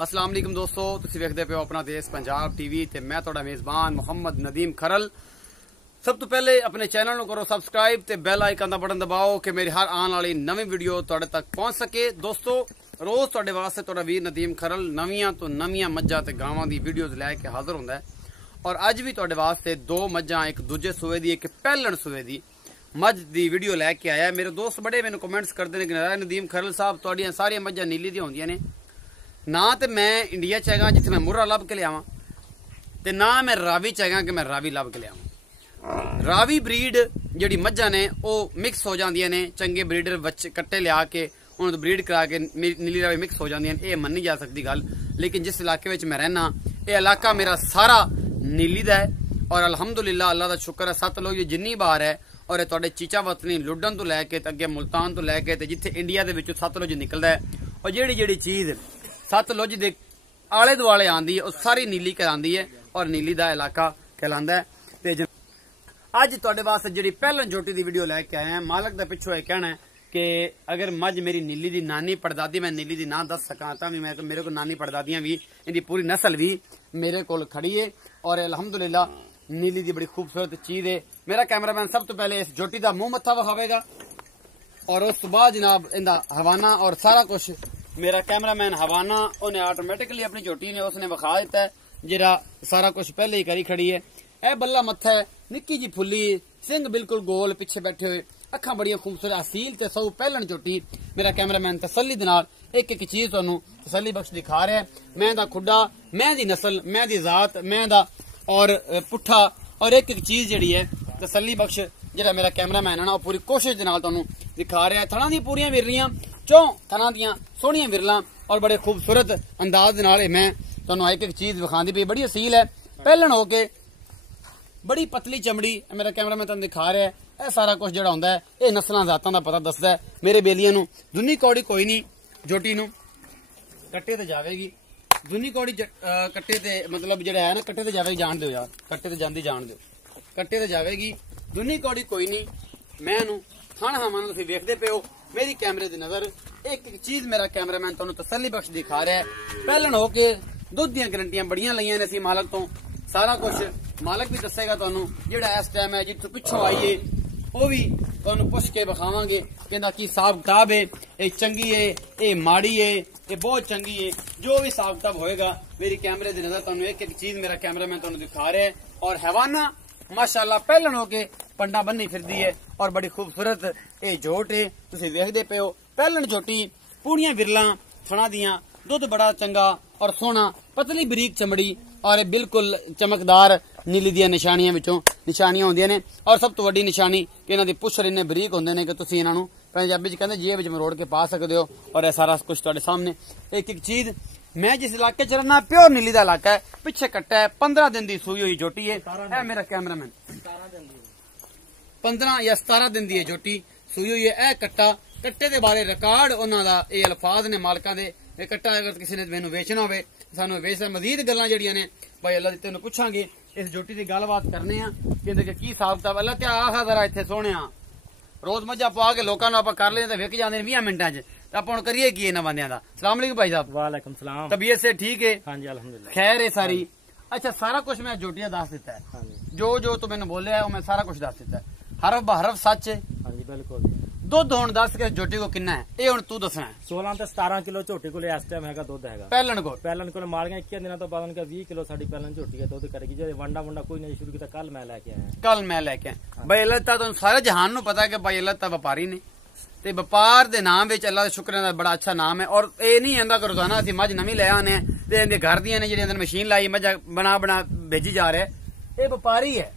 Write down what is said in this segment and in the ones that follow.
अस्सलाम वालेकुम दोस्तों, तुसीं वेखदे पे हो अपना देश पंजाब टीवी ते मैं तुहाडा मेज़बान मोहम्मद नदीम खरल। सब तो पहले अपने चैनल नूं करो सबसक्राइब ते बैल आइकन दा बटन दबाओ कि मेरी हर आने वाली नवी वीडियो तुहाडे तक पहुंच सके। दोस्तों, रोज तुहाडे वास्ते तुहाडा वीर नदीम खरल नवीआं तो नवीआं मज्जां ते गावां दी वीडियोज़ लैके हाज़र हुंदा है। और अज भी तुहाडे वास्ते दो मज्जां, एक दूजे सूए दी, एक पहलण सूए दी मझ दी वीडियो लैके आया। मेरे दोस्त बड़े मैनूं कमेंट्स करदे ने कि नदीम खरल साहब तुहाडियां सारियां मज्जां नीली दी होंदियां ने ना, तो मैं इंडिया च हैगा जिथे मैं मुर्रा लभ के लियावां ते ना मैं रावी च हैगा कि मैं रावी लभ के लियावां। रावी ब्रीड जिहड़ी मज्जां ने वो मिक्स हो जांदियां ने, चंगे ब्रीडर बच्चे कट्टे लिया के उन्होंने ब्रीड करा के नीली रावी मिक्स हो जांदियां ने, ये मन्नी जा सकती गल। लेकिन जिस इलाके में मैं रहना, ये इलाका मेरा सारा नीली दा है और अलहमदुलिल्लाह अल्लाह का शुक्र है। सतलुज जिन्नी बार है और तुहाडे चीचा वतनी लुडन तो लैके अगे मुल्तान तो लैके जिथे इंडिया के विचों सतलुज निकलदा है और जिहड़ी जिहड़ी चीज़ सतलुज के आले दुआले आंदी है वो सारी नीली कहलांदी है और नीली का इलाका कहलांदा है। ते अज तुहाडे वास्ते जिहड़ी पहलन जोटी की वीडियो लैके आए हैं, मालक का पिछों यह कहना है कि अगर मझ मेरी नीली की नानी पड़दादी मैं नीली की ना दस सका तो भी मेरे को नानी पड़दादियां भी इनकी पूरी नस्ल भी मेरे को खड़ी है और अलहमदुलिल्लाह नीली की बड़ी खूबसूरत चीज है। मेरा कैमरामैन सब तो पहले इस जोटी का मुंह मत्था विखावेगा और उस बाद जनाब इंदा हवाना और सारा कुछ मेरा कैमरामैन हवाना उन्हें ऑटोमेटिकली अपनी झोटी ने उसने विखा दिता है, जिहड़ा सारा कुछ पहले ही करी खड़ी है। यह बल्ला मत्था है, निक्की जी फुल्ली, सिंह बिल्कुल गोल, पिछे बैठे हुए, अखा बड़िया खूबसूरत, असील ते सौ पहलन झोटी। मेरा कैमरामैन तसल्ली दे नाल एक एक चीज तुहानू तसल्ली बख्श दिखा रहा है। मैं दा खुडा, मैं दी नस्ल, मैं दी जात, मैं दा और पुट्ठा और एक एक चीज जिहड़ी है तसल्ली बख्श जिहड़ा मेरा कैमरामैन है ना, पूरी कोशिश दे नाल तुहानू दिखा रहा है। थणा दी पूरियां विरलियां, चौ थना दियां सोहणियां विरलां और बड़े खूबसूरत अंदाज दे नाल मैं तुहानू एक एक चीज विखांदी पई। बड़ी असील है, पहलन होके बड़ी पतली चमड़ी, मेरा कैमरामैन तुहानू दिखा रहा है। यह सारा कुछ जिहड़ा हुंदा है ये नस्लां जातां दा पता दसदा है। मेरे बेलियां नू दुनी कौड़ी कोई नहीं, जोटी नू कट्टे ते जावेगी, दुनी कौड़ी कट्टे ते मतलब जिहड़ा है ना कट्टे ते जावेगी, जान दिओ यार, कट्टे ते जांदी जान दिओ, कट्टे ते जावेगी, दुनी कौड़ी कोई नहीं। मैं नू खाना हवाना तुसीं वेखदे पे हो, मेरी कैमरे दी नजर एक एक चीज मेरा कैमरामैन तुहानू तसल्ली बख्श दिखा रहा है। पहलन होके दुध दियां गारंटियां बड़ियां लईयां ने असीं मालक तो, सारा कुछ मालक भी दसेगा तुहानू। जिहड़ा इस टाइम है जिथों पिछों आईए वो भी तुहानू पुछ के विखावांगे कि इहदा की हिसाब किताब है, ये चंगी है, ये माड़ी है, ये बहुत चंगी है। जो भी हिसाब किताब होएगा मेरी कैमरे दी नजर तुहानू एक एक चीज मेरा कैमरामैन तुहानू दिखा रहा है। और हैवाना माशाअल्लाह पहलन होके पंडा बन्नी फिरदी है और बड़ी खूबसूरत ये जोट है, तुसीं वेखदे पे हो। पहलन झोटी, पूरियां विरलां थणा दियां, दुध बड़ा चंगा और सोहना, पतली बरीक चमड़ी और बिल्कुल चमकदार नीली दियां निशानियां विचों निशानियां होंदियां ने। और सब तो वड्डी निशानी कि इन्हां दे पुच्छर इन्ने बरीक होंदे ने कि तुसीं इन्हां नूं पंजाबी च कहंदे जेब विच मरोड़ के पा सकदे हो। और यह सारा कुछ तुहाडे सामने एक एक चीज। मैं जिस इलाके च रहना प्योर नीली का इलाका है, पिछे कट्टा है, 15 दिन की सूई हुई जोटी है। मेरा कैमरामैन 15 या 17 दिन की जोटी सूई हुई है। कट्टा कट्टे के बारे रिकॉर्ड उन्हों का ये अल्फाज ने मालका दे, कट्टा अगर किसी ने मैनू वेचना हो सानू वेच मजीद गल्लां जिहड़ियां ने भाई अल्लाह तेन पुछांगे, इस जोटी की गलबात करने कि की हिसाब किताब। अल्लाह ते आखा जरा इत्थे सोहणे रोज मज्जा पा के लोगों आप कर लें विक जाते 20 मिनटां च, आप करिए की इन्होंने बंदियां दा। अस्सलाम वालेकुम भाई साहब। वालेकुम सलाम। तबीयत से ठीक है? हाँ जी अल्हम्दुलिल्लाह खैर है सारी। अच्छा, सारा कुछ मैं जोटियां दस दिता है, हाँ जी। जो तो मैंने बोलिया है वो मैं सारा कुछ दस दिता है, हरफ ब हरफ सच है। हाँ जी बिल्कुल। दुध हुण दस के जोटी को कितना है ये हुण तू दसना है। 16 ਤੇ 17 किलो ਝੋਟੀ ਕੋਲੇ ਇਸ ਟਾਈਮ ਹੈਗਾ ਦੁੱਧ ਹੈਗਾ। पहलन को ਪਹਿਲਨ ਕੋਲੇ ਮਾਲੀਆਂ 21 ਦਿਨਾਂ ਤੋਂ ਬਾਅਦ ਉਹਨਾਂ 20 ਕਿਲੋ ਸਾਡੀ ਪਹਿਲਨ ਝੋਟੀ ਹੈ ਦੁੱਧ ਕਰੇਗੀ। ਜੇ ਵੰਡਾ ਕੋਈ ਨਹੀਂ ਸ਼ੁਰੂ ਕੀਤਾ, ਕੱਲ ਮੈਂ ਲੈ ਕੇ ਆਇਆ। कल मैं लैके आया। भाई अल्लाह ताला तुहानू सारे जहान नू पता है कि भाई अल्लाह ताला व्यापारी ने ते व्यापार दे नाम विच अल्लाह दे शुक्र दा बड़ा अच्छा नाम है। और ये नहीं आंदा कि रोजाना असीं मझ नवीं ले आने ते इहदे घर दियां ने जिहड़ियां अंदर मशीन लाई मझ बना भेजी जा रहे, ये व्यापारी है।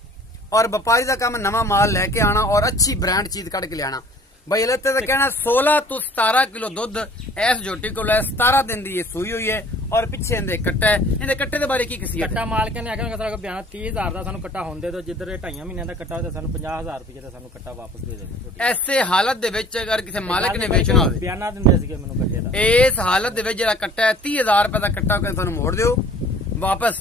और व्यापारी का काम नवा माल लैके आना और अच्छी ब्रांड चीज कढ़ के लियाना। भाई अल्लाह ताला कहना 16 तो 17 किलो दुध इस जोटी को 17 दिन की ये सूई हुई है और पिछे इहदे कट्टा है। इहदे कट्टे दे बारे की खसीयत कट्टा मालक ने आखिया सारा बयान 30,000 ਦਾ ਸਾਨੂੰ ਕट्टा ਹੁੰਦੇ ਤੋਂ ਜਿੱਧਰ 2.5 ਮਹੀਨਿਆਂ ਦਾ ਕट्टा ਹੋਵੇ ਤਾਂ ਸਾਨੂੰ 50,000 ਰੁਪਏ ਦਾ ਸਾਨੂੰ ਕट्टा ਵਾਪਸ ਦੇ ਦੇਵੇ। ऐसे हालत दे विच अगर किसी मालिक ने बेचना होवे ਬਿਆਨਾ ਦਿੰਦੇ ਸੀਗੇ ਮੈਨੂੰ ਕट्टे ਦਾ। इस हालत दे विच जिहड़ा कट्टा है 30,000 रुपए का कट्टा होकर सानू मोड़ दिओ वापस।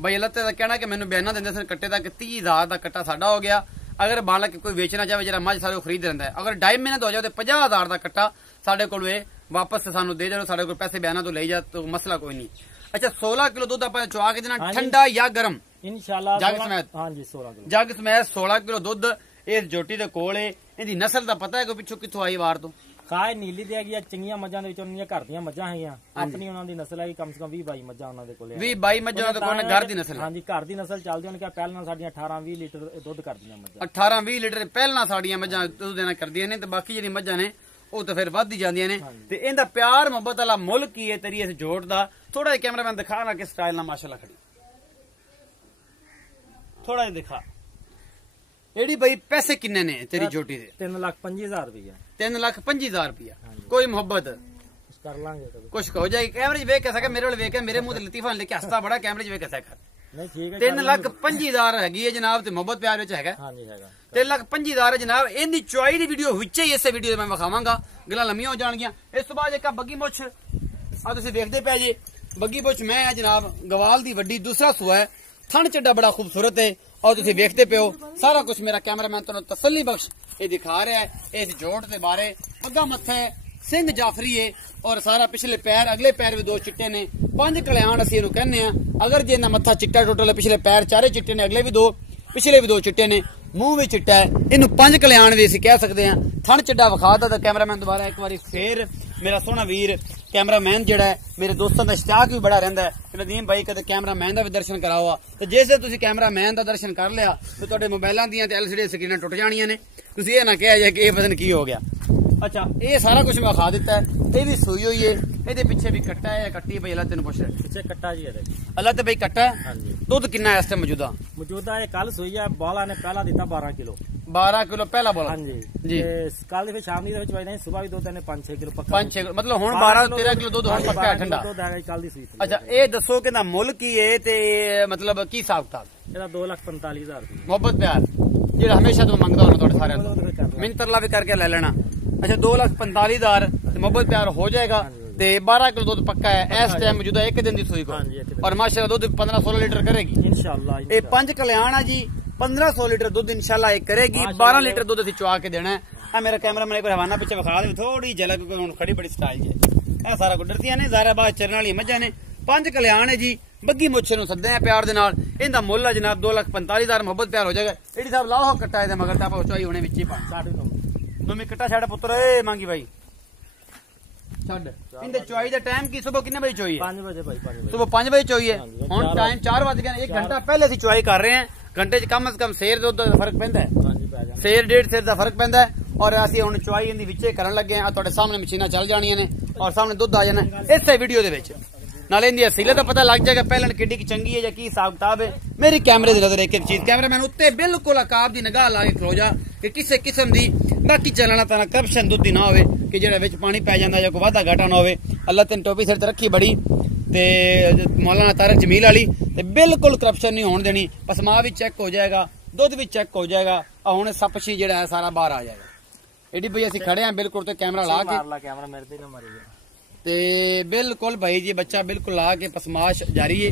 भाई अल्लाह ताला कहना कि मैनू बयाना दिंदे सन कट्टे दा कि 30,000 का कट्टा साडा हो गया। अगर मालक कोई बेचना चाहे जरा मझ सारे खरीद लेंदा है, अगर 2.5 महीने हो जाए तो 50,000 का कट्टा साडे कोल वापस सानू दे जाओ, साढ़े को पैसे बयाना तो ले जा, तो मसला कोई नहीं। अच्छा 16 किलो दूध आप चुआ के देना, ठंडा या गर्म इंशाल्लाह जग समेत? हाँ जी 16 किलो जग समेत 16 किलो दुध इस जोटी दे कोल है। इहदी नस्ल दा पता है कि पिछों कित्थों आई वार तो? ਕਾਇ ਨੀਲੀ ਦੇ ਹੈਗੀ ਆ, ਚੰਗੀਆਂ ਮੱਝਾਂ ਦੇ ਵਿੱਚੋਂ ਉਹਨੀਆਂ ਘਰ ਦੀਆਂ ਮੱਝਾਂ ਹੈਗੀਆਂ, ਆਪਣੀ ਉਹਨਾਂ ਦੀ ਨਸਲ ਹੈਗੀ, ਕਮ ਸੇ ਕਮ 20-22 ਮੱਝਾਂ ਉਹਨਾਂ ਦੇ ਕੋਲੇ 20-22 ਮੱਝਾਂ ਦੇ ਕੋਲ ਘਰ ਦੀ ਨਸਲ? ਹਾਂਜੀ ਘਰ ਦੀ ਨਸਲ ਚੱਲਦੀ, ਉਹਨਾਂ ਕਿਹਾ ਪਹਿਲਾਂ ਸਾਡੀਆਂ 18-20 ਲੀਟਰ ਦੁੱਧ ਕਰਦੀਆਂ ਮੱਝਾਂ। 18-20 ਲੀਟਰ ਪਹਿਲਾਂ ਸਾਡੀਆਂ ਮੱਝਾਂ ਦੁੱਧ ਦੇਣਾ ਕਰਦੀਆਂ ਨੇ, ਤੇ ਬਾਕੀ ਜਿਹੜੀ ਮੱਝਾਂ ਨੇ ਉਹ ਤਾਂ ਫਿਰ ਵੱਧ ਹੀ ਜਾਂਦੀਆਂ ਨੇ। ਤੇ ਇਹਦਾ ਪਿਆਰ ਮੁਹੱਬਤ ਵਾਲਾ ਮੁੱਲ ਕੀ ਹੈ ਤੇਰੀ ਇਸ ਜੋੜ ਦਾ? ਥੋੜਾ ਜਿਹਾ ਕੈਮਰਾਮੈਨ ਦਿਖਾ ਨਾ, ਕਿ ਸਟਾਈਲ ਨਾਲ ਮਾਸ਼ਾਅੱਲਾ ਖੜੀ, ਥੋੜਾ ਜਿਹਾ ਦਿਖਾ। ਇਹਦੀ ਬਈ ਪੈਸੇ ਕਿੰਨੇ ਨੇ ਤੇਰੀ ਜੋਟੀ ਦੇ? 3,25,000 ਰੁਪਇਆ। 3,25,000 ਰੁਪਇਆ। ਕੋਈ ਮੁਹੱਬਤ ਕਰ ਲਾਂਗੇ ਕੁਛ ਹੋ ਜਾਏਗੀ। ਕੈਮਰੇ 'ਚ ਵੇਖ ਕੇ ਸਕਾ, ਮੇਰੇ ਵੱਲ ਵੇਖ ਕੇ, ਮੇਰੇ ਮੂੰਹ ਤੇ ਲਤੀਫਾ ਲੈ ਕੇ ਹੱਸਦਾ ਬੜਾ, ਕੈਮਰੇ 'ਚ ਵੇਖ ਕੇ ਸਕਾ। ਨਹੀਂ ਠੀਕ ਹੈ। 3,25,000 ਹੈਗੀ ਹੈ ਜਨਾਬ, ਤੇ ਮੁਹੱਬਤ ਪਿਆਰ ਵਿੱਚ ਹੈਗਾ। ਹਾਂਜੀ ਹੈਗਾ 3,25,000 ਜਨਾਬ। ਇਹਦੀ ਚੁਆਈ ਦੀ ਵੀਡੀਓ ਵਿੱਚ ਹੀ ਇਸੇ ਵੀਡੀਓ ਮੈਂ ਵਿਖਾਵਾਂਗਾ, ਗੱਲਾਂ ਲੰਮੀਆਂ ਹੋ ਜਾਣਗੀਆਂ। ਇਸ ਤੋਂ ਬਾਅਦ ਇੱਕ ਬੱਗੀ ਮੁੱਛ ਆ ਤੁਸੀਂ ਵੇਖਦੇ ਪਏ ਜੀ, ਬੱਗੀ ਮੁੱਛ ਮੈਂ ਹੈ ਜਨਾਬ, ਗਵਾਲ ਦੀ ਵੱਡੀ, ਦੂਸਰਾ ਸੂਆ ਹੈ, ਥਣ ਚੱਡਾ ਬੜਾ ਖੂਬਸੂਰਤ ਹੈ। और तुम देखते पे हो सारा कुछ, मेरा कैमरामैन तुम तसल्ली बख्श ये दिखा रहा है। इस जोड़ के बारे पग्गा मत्था है, सिंह जाफरी है, और सारा पिछले पैर, अगले पैर भी 2 चिट्टे ने, 5 कल्याण असीं इहनूं कहने आ। अगर जे इहदा मत्था चिट्टा टोटल, पिछले पैर 4 चिट्टे ने, अगले भी 2, पिछले भी 2 चिट्टे ने, मूंह भी चिट्टा है, इनू 5 कल्याण भी असीं कह सकते हैं। थण चिट्टा विखाता। तो कैमरामैन दोबारा एक बार फिर मेरा सोहना वीर कैमरामैन जिहड़ा है, मेरे दोस्तों का इश्तियाक भी बड़ा रहिंदा है, नदीम भाई कदे कैमरामैन का भी दर्शन कराओ। तो जैसे तुसीं कैमरामैन का दर्शन कर लिया तो तुहाडे मोबाइलां दीयां ते LCD स्क्रीनां टुट जाणियां ने। तुसीं ये ना कहा जाए कि ये पता नहीं की हो गया। अच्छा ये सारा कुछ मैं विखा दिता है। ये भी सूई हुई है, ਇਹਦੇ ਪਿੱਛੇ ਵੀ ਕੱਟਾ ਹੈ, ਕੱਟੀ ਭਾਈ ਅੱਲਾ ਤੈਨੂੰ ਪੁੱਛ ਰਿਹਾ। ਪਿੱਛੇ ਕੱਟਾ ਜੀ ਇਹਦੇ ਅੱਲਾ ਤੇ ਭਾਈ ਕੱਟਾ। ਹਾਂਜੀ ਦੁੱਧ ਕਿੰਨਾ ਇਸ ਟਾਈਮ ਮੌਜੂਦਾ ਇਹ ਕੱਲ ਸੂਈ ਹੈ, ਬੋਲਾ ਨੇ ਪਹਿਲਾ ਦਿੱਤਾ 12 ਕਿਲੋ। 12 ਕਿਲੋ ਪਹਿਲਾ ਬੋਲਾ? ਹਾਂਜੀ ਜੀ। ਤੇ ਕੱਲ ਦੇ ਫਿਰ ਸ਼ਾਮ ਦੀ ਵਿੱਚ ਵਜਦਾ, ਸਵੇਰ ਵੀ ਦੁੱਧ ਨੇ 5-6 ਕਿਲੋ ਪੱਕਾ। 5-6 ਮਤਲਬ ਹੁਣ 12-13 ਕਿਲੋ ਦੁੱਧ ਹੁਣ ਪੱਕਾ ਹੈ ਠੰਡਾ ਦੁੱਧ ਹੈ ਕੱਲ ਦੀ ਸੂਈ। ਅੱਛਾ ਇਹ ਦੱਸੋ ਕਿ ਦਾ ਮੁੱਲ ਕੀ ਹੈ ਤੇ ਮਤਲਬ ਕੀ ਹਿਸਾਬ ਕਿਤਾਬ? ਇਹਦਾ 2,45,000 ਰੁਪਏ। ਮੁਹੱਬਤ ਪਿਆਰ ਜਿਹੜਾ ਹਮੇਸ਼ਾ ਤੋਂ ਮੰਗਦਾ ਹੁੰਦਾ ਤੁਹਾਡੇ ਸਾਰਿਆਂ ਤੋਂ, ਮਿੰਤਰਲਾ ਵੀ ਕਰਕੇ ਲੈ ਲੈਣਾ। अच्छा 2,45,000 ਮੁਹੱਬਤ ਪਿਆਰ ਹੋ ਜਾਏਗਾ। ਤੇ 12 ਕਿਲੋ ਦੁੱਧ ਪੱਕਾ ਹੈ ਇਸ ਟਾਈਮ ਮੌਜੂਦਾ, ਇੱਕ ਦਿਨ ਦੀ ਸੂਈ ਕੋ, ਔਰ ਮਾਸ਼ਾਅੱਲਾ ਦੁੱਧ 1500 ਲੀਟਰ ਕਰੇਗੀ इंशाल्लाह। ਇਹ 5 ਕਲਿਆਣ ਆ ਜੀ, 1500 ਲੀਟਰ ਦੁੱਧ ਇੰਸ਼ਾਅੱਲਾ ਇਹ ਕਰੇਗੀ। 12 ਲੀਟਰ ਦੁੱਧ ਅਸੀਂ ਚੁਆ ਕੇ ਦੇਣਾ ਹੈ। ਆ ਮੇਰਾ ਕੈਮਰਾਮੈਨ ਇੱਕ ਹਵਾਨਾ ਪਿੱਛੇ ਵਿਖਾ ਦੇ, ਥੋੜੀ ਝਲਕ, ਹੁਣ ਖੜੀ ਬੜੀ ਸਟਾਈਲ ਜੇ। ਇਹ ਸਾਰਾ ਕੁਝ ਡਰਦੀਆਂ ਨੇ, ਜ਼ਾਰਾਬਾਦ ਚਰਨ ਵਾਲੀ ਮੱਝਾਂ ਨੇ। 5 ਕਲਿਆਣ ਹੈ ਜੀ, ਬੱਗੀ ਮੁੱਛ ਨੂੰ ਸੱਦੇ ਆ ਪਿਆਰ ਦੇ ਨਾਲ। ਇਹਦਾ ਮੁੱਲ ਹੈ ਜਨਾਬ 2,45,000। ਮੁਹੱਬਤ ਪਿਆਰ ਹੋ ਜਾਏਗਾ। ਇਹਦੀ ਸਾਹਿਬ ਲਾਹੋ ਕੱਟਾ ਇਹਦੇ ਮਗਰ ਤਾਂ ਆਪਾਂ ਚੁਆਈ ਹੋਣੇ ਵਿੱਚ ਹੀ ਪਾ 60 ਤੁਮੀ ਕੱਟਾ ਛੱਡ ਪੁੱਤਰ, ਏ ਮੰਗੀ ਭਾਈ ਛੱਡ। ਇਹਦੇ ਚੁਆਈ ਦਾ ਟਾਈਮ ਕੀ ਸਵੇਰ ਕਿੰਨੇ ਵਜੇ ਚੋਈ ਹੈ? 5 ਵਜੇ ਭਾਈ, 5 ਵਜੇ ਸਵੇਰ 5 ਵਜੇ ਚੋਈ ਹੈ। ਹੁਣ ਟਾਈਮ 4 ਵਜ ਗਏ, 1 ਘੰਟਾ ਪਹਿਲੇ ਅਸੀਂ ਚੁਆਈ ਕਰ ਰਹੇ ਹਾਂ। ਘੰਟੇ ਚ ਕਮ ਸੇ ਕਮ ਸੇਰ ਦੁੱਧ ਦਾ ਫਰਕ ਪੈਂਦਾ ਹੈ, ਹਾਂਜੀ ਪੈ ਜਾਂਦਾ, ਸੇਰ 1.5 ਸੇਰ ਦਾ ਫਰਕ ਪੈਂਦਾ ਹੈ। ਔਰ ਅਸੀਂ ਹੁਣ ਚੁਆਈ ਇਹਦੀ ਵਿੱਚੇ ਕਰਨ ਲੱਗੇ ਆ। ਤੁਹਾਡੇ ਸਾਹਮਣੇ ਮਸ਼ੀਨਾਂ ਚੱਲ ਜਾਣੀਆਂ ਨੇ ਔਰ ਸਾਹਮਣੇ ਦੁੱਧ ਆ ਜਾਣਾ ਇਸੇ ਵੀਡੀਓ ਦੇ ਵਿੱਚ। ਨਾਲੇ ਇਹਦੀ ਅਸੀਲਤ ਦਾ ਪਤਾ ਲੱਗ ਜਾਏਗਾ, ਪਹਿਲਾਂ ਕਿੱਡੀ ਕੀ ਚੰਗੀ ਹੈ ਜਾਂ ਕੀ ਹਿਸਾਬ ਕਿਤਾਬ ਹੈ। ਮੇਰੀ ਕੈਮਰੇ ਦੀ ਨਜ਼ਰ ਇੱਕ ਇੱਕ ਚੀਜ਼, ਕੈਮਰਾਮੈਨ ਉੱਤੇ ਬਿਲਕੁਲ ਅਕਾਬ ਦੀ ਨਿਗਾਹ ਲਾ ਕੇ ਖਲੋ ਜਾ ਕਿ ਕਿਸੇ ਕਿਸਮ ਦੀ ਬਾਕੀ ਚੱਲਣਾ ਤਾਂ ਕਰਪਸ਼ਨ ਦੁੱਧ ਦੀ ਨਾ ਹੋਵੇ, ਕਿ ਜਿਹੜਾ ਵਿੱਚ ਪਾਣੀ ਪੈ ਜਾਂਦਾ ਜਾਂ ਕੋਈ ਵਾਧਾ ਘਾਟਾ ਨਾ ਹੋਵੇ। ਅੱਲਾ ਤੈਨੂੰ ਟੋਪੀ ਸਿਰ ਤੇ ਰੱਖੀ ਬੜੀ, ਤੇ ਮੌਲਾਨਾ ਤਾਰਕ ਜਮੀਲ ਵਾਲੀ, ਤੇ ਬਿਲਕੁਲ ਕਰਪਸ਼ਨ ਨਹੀਂ ਹੋਣ ਦੇਣੀ। ਪਸਮਾ ਵੀ ਚੈੱਕ ਹੋ ਜਾਏਗਾ, ਦੁੱਧ ਵੀ ਚੈੱਕ ਹੋ ਜਾਏਗਾ। ਹੁਣ ਸਪਸ਼ੀ ਜਿਹੜਾ ਹੈ ਸਾਰਾ ਬਾਹਰ ਆ ਜਾਏਗਾ। एडी भाई असि खड़े हैं बिल्कुल ते कैमरा ला के कैमरा मेरे ते ना मारी ते बिल्कुल भाई जी बच्चा बिल्कुल ला के पसमाश जारी है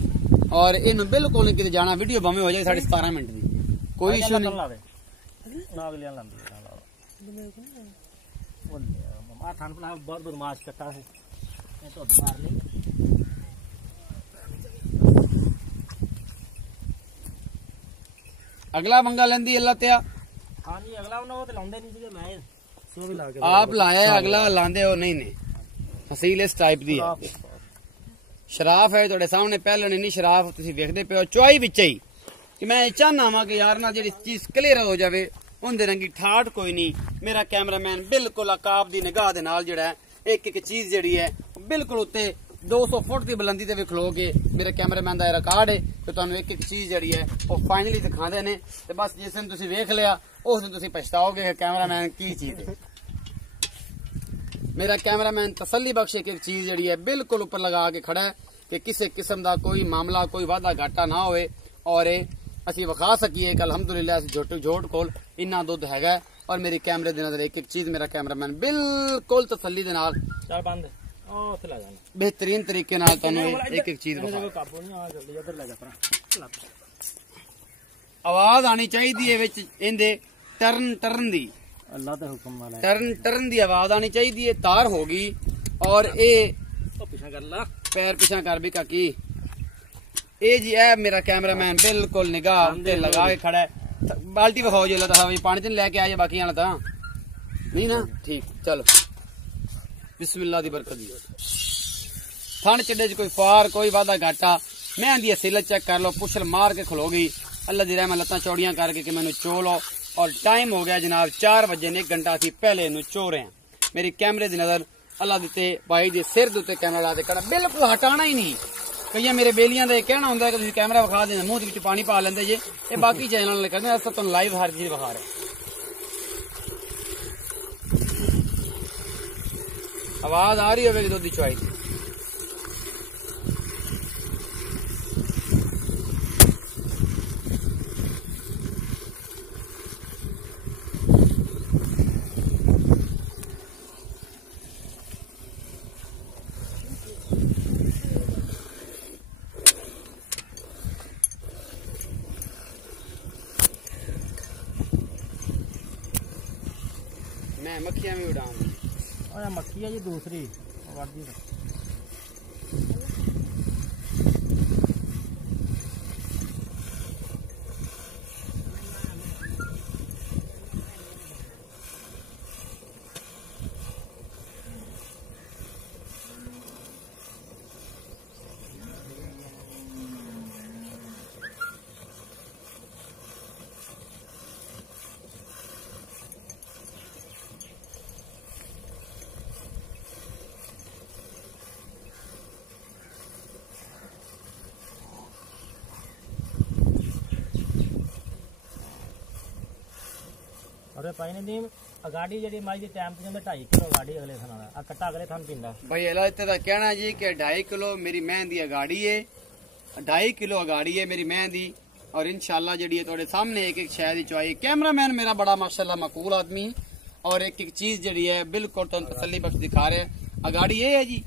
और इन्हू बिल्कुल नहीं किते जाना वीडियो भावें हो जाए 17.5 मिनट दी कोई इशू नहीं ना लिया लंबी आ थान पर बहुत बदमाश कट्टा है ये तो मार नहीं अगला मंगा लेंदी अल्लाह ते हां जी अगला उन्होंने तो लांदे नहीं थे मैं सो भी ला के आप लाया है अगला लांदे हो नहीं नहीं हसील इस टाइप दी है शराफ है थोड़े सामने पहले नहीं शराफ तुसी देखदे पे हो चुआई विच ही कि मैं चाहना वा कि यार ना जेडी चीज क्लियर हो जावे उनदे रंगी ठाट कोई नहीं मेरा कैमरामैन बिल्कुल अकाब दी निगाह दे नाल जेड़ा है एक एक चीज जेडी है बिल्कुल उत्ते 200 फुट की बुलंदी ते खलो के मेरे कैमरामैन दा रिकॉर्ड है कि तुहानू एक एक चीज जेडी है वो फाइनली दिखांदे ने ते बस जिस दिन तुसी वेख लिया उस दिन तुसी पछताओगे कि कैमरामैन की चीज है मेरा कैमरामैन तसल्ली बख्श एक एक चीज जेडी है बिल्कुल ऊपर लगा के खड़ा है कि किसी किस्म का कोई मामला कोई वादा घाटा ना होवे और असी विखा सकीए कि अलहमदुलिल्लाह झोट कोल इन्ना दुध हैगा और मेरी कैमरे दे नजर एक एक चीज मेरा कैमरामैन बिल्कुल तसल्ली दे नाल चल बंद ओ थे ला जाना बेहतरीन तरीके नाल तन्नू एक एक चीज विखा काबू नहीं आ जल्दी इधर ले जा पर आवाज आनी चाहिए विच इंदे टर्न टर्न दी अल्लाह के हुक्म वाला है। टर्न टर्न दी आवाज आनी चाहिए। तार होगी और ए पीछा कर ला, पैर पिछा कर भी काकी। ए जी ए मेरा कैमरामैन बिल्कुल निगाह ते लगा के खड़ा है। बाल्टी विखाओ जी, अल्लाह पानी तो लेके आए बाकी आना था नहीं ना। ठीक चलो, बिस्मिल्लाह दी बरकत दी। फन चिड्डे च कोई फार कोई वादा घाटा, मैं आंदी सिलत चेक कर लो, पुछल मार के खलो गई। अल्लाह दी रहमत लत्तां चौड़ियां करके कि मैनू चो लो। और टाइम हो गया जनाब 4 बजे ने, 1 घंटा असी पहले इनू चो रहे हैं। मेरी कैमरे दी नजर अल्लाह दिते भाई दे सिर दे कैमरा ला दे कड़ा बिल्कुल हटाना ही नहीं। कई मेरे बेलियां का कहना होंगे कि कैमरा विखा दें, मुंह विच पानी पा लेंगे जे। ये बाकी चैनल करते हैं, अस तुहानू लाइव हर चीज विखा रहे। आवाज आ रही होगी दुध की चुआई की। मैं मक्खियां भी उड़ाऊंगी। और मक्खी है जी दूसरी वर्दी। अरे भाई ने दी गाड़ी जी माई टाइम पे 2.5 किलो गाड़ी अगले थान आ कट्टा अगले थान पींदा भाई अल्लाह इत्ते दा कहना जी कि 2.5 किलो मेरी मैं दी गाड़ी है, 2.5 किलो गाड़ी है मेरी मैं दी। और इंशाल्लाह जी थोड़े सामने एक एक शहर की चुआई। कैमरामैन मेरा बड़ा माशाल्लाह मकबूल आदमी और एक एक चीज जी है बिल्कुल तसल्ली बख्श दिखा रहे। अगाड़ी ये है जी,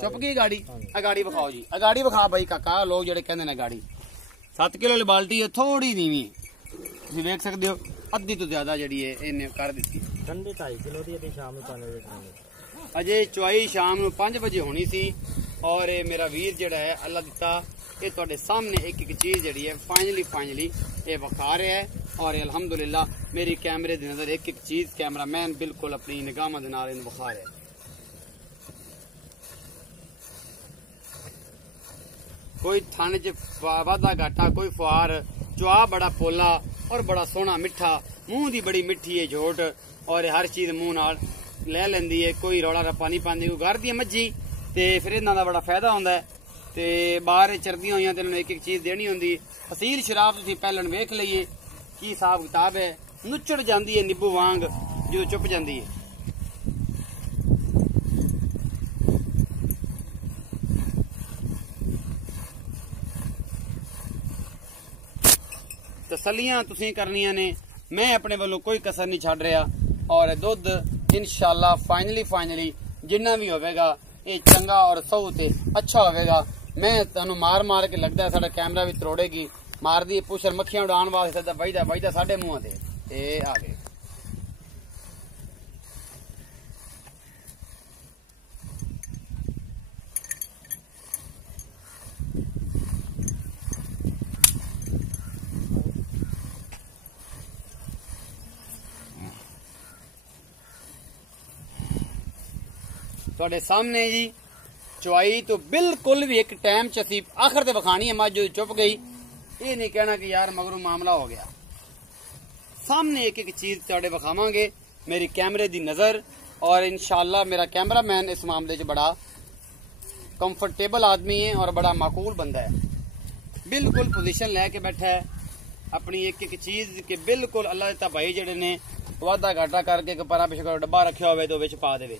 चुप गई गाड़ी। अगाड़ी विखाओ जी, अगाड़ी विखा भाई काका। लोग जेडे कहंदे ने गाड़ी 7 किलो वाली बाल्टी है, थोड़ी नीवी तुसीं देख सकते हो, अद्धी तो ज्यादा जी इन्हें कर दी। ठंडी 2.5 किलो की शाम में 5 बजे अजे चुआई शाम को 5 बजे होनी सी। और मेरा वीर जड़ा है अल्लाह दिता ये तुहाडे सामने एक एक चीज जी है फाइनली ये विखा रहा है। और अल्हम्दुलिल्लाह मेरी कैमरे की नजर एक एक चीज कैमरामैन बिल्कुल अपनी निगाह दे नाल विखा रहा है। कोई थाने च वाधा घाटा, कोई फुहार, चुआ बड़ा पोला और बड़ा सोहना मिठा, मुंह दी बड़ी मिठी है झोट और हर चीज मुंह नाल ले लेंदी है। कोई रौला रप्पा नहीं पांदी। कोई घर दी मज्जी ते फिर इन्हां दा बड़ा फायदा होंदा है। ते बाहर चरदियां होइयां ते इन्हां एक एक चीज देनी होंदी। असील शराब तुसीं पहलन वेख लईए की हिसाब किताब है। नुचड़ जांदी है नींबू वांग जो चुप जांदी है। तसलियां तुसीं करनियां ने, मैं अपने वालों कोई कसर नहीं छड़ रहा। और दुध इंशाल्लाह फाइनली जिन्ना भी होगा ये चंगा और सऊ ते अच्छा होगा। मैं तुहानू मार मार के लगता है साडा कैमरा भी तरोड़ेगी। मार दी पुछर मक्खियां उड़ान वास्ते बजदा साडे मुंह ते आ गए। तुहाडे सामने जी चुआई तो बिल्कुल भी एक टाइम च असीं आखिर ते विखानी है। मज जो चुप गई ये नहीं कहना कि यार मगरों मामला हो गया। सामने एक एक चीज तुहाडे विखावांगे मेरी कैमरे दी नजर। और इंशाल्लाह मेरा कैमरामैन इस मामले च बड़ा कंफर्टेबल आदमी है और बड़ा माकूल बंदा है। बिल्कुल पोजीशन लैके बैठा है अपनी एक एक चीज के बिल्कुल अल्लाह दिता भाई जेडे ने वाधा घाटा करके परा पिछे डब्बा रखा होवे तो विच पा देवे।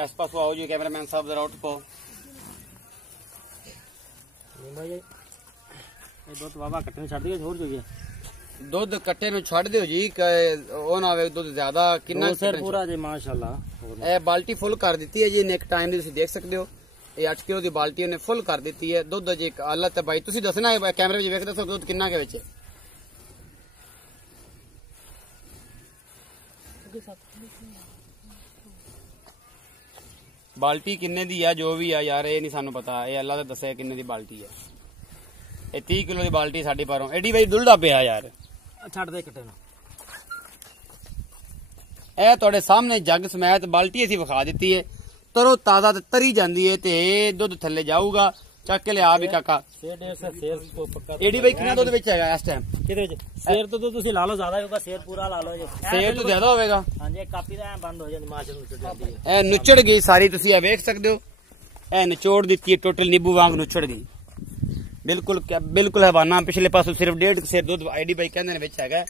आस पास आओ जी कैमरामैन साहब जरा उठ को। ਇਹ ਦੁੱਧ ਬਾਬਾ ਕੱਟੇ ਨੂੰ ਛੱਡ ਦਿਓ ਹੋਰ જોઈએ ਦੁੱਧ ਕੱਟੇ ਨੂੰ ਛੱਡ ਦਿਓ ਜੀ ਉਹ ਨਾ ਹੋਵੇ ਦੁੱਧ ਜ਼ਿਆਦਾ ਕਿੰਨਾ ਸਿਰ ਪੂਰਾ ਜੀ ਮਾਸ਼ਾਅੱਲਾ ਇਹ ਬਾਲਟੀ ਫੁੱਲ ਕਰ ਦਿੱਤੀ ਹੈ ਜੀ ਨੈਕ ਟਾਈਮ ਦੀ ਤੁਸੀਂ ਦੇਖ ਸਕਦੇ ਹੋ ਇਹ 8 ਕਿਲੋ ਦੀ ਬਾਲਟੀ ਉਹਨੇ ਫੁੱਲ ਕਰ ਦਿੱਤੀ ਹੈ ਦੁੱਧ ਜੀ ਇੱਕ ਹਾਲਤ ਹੈ ਭਾਈ ਤੁਸੀਂ ਦੱਸਣਾ ਹੈ ਕੈਮਰੇ ਵਿੱਚ ਵੇਖ ਦੱਸੋ ਦੁੱਧ ਕਿੰਨਾ ਕੇ ਵਿੱਚ ਬਾਲਟੀ ਕਿੰਨੇ ਦੀ ਆ ਜੋ ਵੀ ਆ ਯਾਰ ਇਹ ਨਹੀਂ ਸਾਨੂੰ ਪਤਾ ਇਹ ਅੱਲਾ ਦਾ ਦੱਸਿਆ ਕਿੰਨੇ ਦੀ ਬਾਲਟੀ ਹੈ ਇਹ 30 ਕਿਲੋ ਦੀ ਬਾਲਟੀ ਸਾਡੇ ਪਾਰੋਂ ਐਡੀ ਬਾਈ ਦੁੱਲਦਾ ਪਿਆ ਯਾਰ ਛੱਡ ਦੇ ਕੱਟੇ ਨੂੰ ਇਹ ਤੁਹਾਡੇ ਸਾਹਮਣੇ ਜੱਗ ਸਮੈਤ ਬਾਲਟੀ ਅਸੀਂ ਵਿਖਾ ਦਿੱਤੀ ਹੈ ਤਰੋ ਤਾਜ਼ਾ ਤੇ ਤਰੀ ਜਾਂਦੀ ਹੈ ਤੇ ਦੁੱਧ ਥੱਲੇ ਜਾਊਗਾ ਚੱਕ ਕੇ ਲਿਆ ਵੀ ਕਾਕਾ ਐਡੀ ਬਾਈ ਕਿੰਨਾ ਦੁੱਧ ਵਿੱਚ ਹੈਗਾ ਇਸ ਟਾਈਮ ਕਿਹਦੇ ਵਿੱਚ ਸ਼ੇਰ ਤੋਂ ਤੁਸੀਂ ਲਾ ਲਓ ਜ਼ਿਆਦਾ ਹੋਊਗਾ ਸ਼ੇਰ ਪੂਰਾ ਲਾ ਲਓ ਜੀ ਸ਼ੇਰ ਤੋਂ ਜ਼ਿਆਦਾ ਹੋਵੇਗਾ ਹਾਂਜੀ ਕਾਪੀ ਦਾ ਐ ਬੰਦ ਹੋ ਜਾਂਦੀ ਮਾਸ਼ਾ ਨੂੰ ਨੁੱਚੜ ਜਾਂਦੀ ਹੈ ਇਹ ਨੁੱਚੜ ਗਈ ਸਾਰੀ ਤੁਸੀਂ ਇਹ ਵੇਖ ਸਕਦੇ ਹੋ ਇਹ ਨਿਚੋੜ ਦਿੱਤੀ ਹੈ ਟੋਟਲ ਨਿੰਬੂ ਵਾਂਗ ਨੁੱਚੜ ਗਈ ਬਿਲਕੁਲ ਹਵਾਨਾ ਪਿਛਲੇ ਪਾਸੋਂ ਸਿਰਫ 1.5 ਸੇਰ ਦੁੱਧ ਆਈਡੀ ਬਾਈ ਕਹਿੰਦੇ ਨੇ ਵਿੱਚ ਹੈਗਾ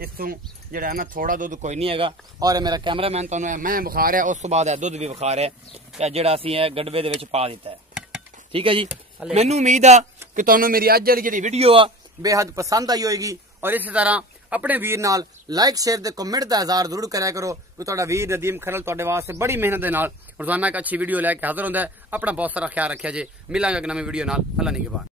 ਇਸ ਤੋਂ ਜਿਹੜਾ ਹੈ ਨਾ ਥੋੜਾ ਦੁੱਧ ਕੋਈ ਨਹੀਂ ਹੈਗਾ ਔਰ ਮੇਰਾ ਕੈਮਰਾਮੈਨ ਤੁਹਾਨੂੰ ਮੈਂ ਵਿਖਾ ਰਿਹਾ ਉਸ ਤੋਂ ਬਾਅਦ ਇਹ ਦੁੱਧ ਵੀ ਵਿਖਾ ਰਿਹਾ ਜਿਹੜਾ ਅਸੀਂ ਇਹ ਗੜਵੇ ਦੇ ਵਿੱਚ ਪਾ ਦਿੱਤਾ ਹੈ ਠੀਕ ਹੈ ਜੀ ਮੈਨੂੰ ਉਮੀਦ ਆ ਕਿ ਤੁਹਾਨੂੰ ਮੇਰੀ ਅੱਜ ਵਾਲੀ ਜਿਹੜੀ ਵੀਡੀਓ ਆ ਬੇहद ਪਸੰਦ ਆਈ ਹੋਏਗੀ ਔਰ ਇਸੇ ਤਰ੍ਹਾਂ ਆਪਣੇ ਵੀਰ ਨਾਲ ਲਾਈਕ ਸ਼ੇਅਰ ਤੇ ਕਮੈਂਟ ਦਾ ਇਜ਼ਹਾਰ ਜ਼ਰੂਰ ਕਰਿਆ ਕਰੋ ਕਿ ਤੁਹਾਡਾ ਵੀਰ ਨਦੀਮ ਖਰਲ ਤੁਹਾਡੇ ਵਾਸਤੇ ਬੜੀ ਮਿਹਨਤ ਦੇ ਨਾਲ ਰੋਜ਼ਾਨਾ ਇੱਕ ਅੱਛੀ ਵੀਡੀਓ ਲੈ ਕੇ ਹਾਜ਼ਰ ਹੁੰਦਾ ਹੈ ਆਪਣਾ ਬਹੁਤ ਸਾਰਾ ਖਿਆਲ ਰੱਖਿਆ ਜੇ ਮਿਲਾਂਗੇ ਇੱਕ ਨਵੀਂ ਵੀਡੀਓ ਨਾਲ ਅੱਲਾ ਨਿਗਹਿਬਾਨ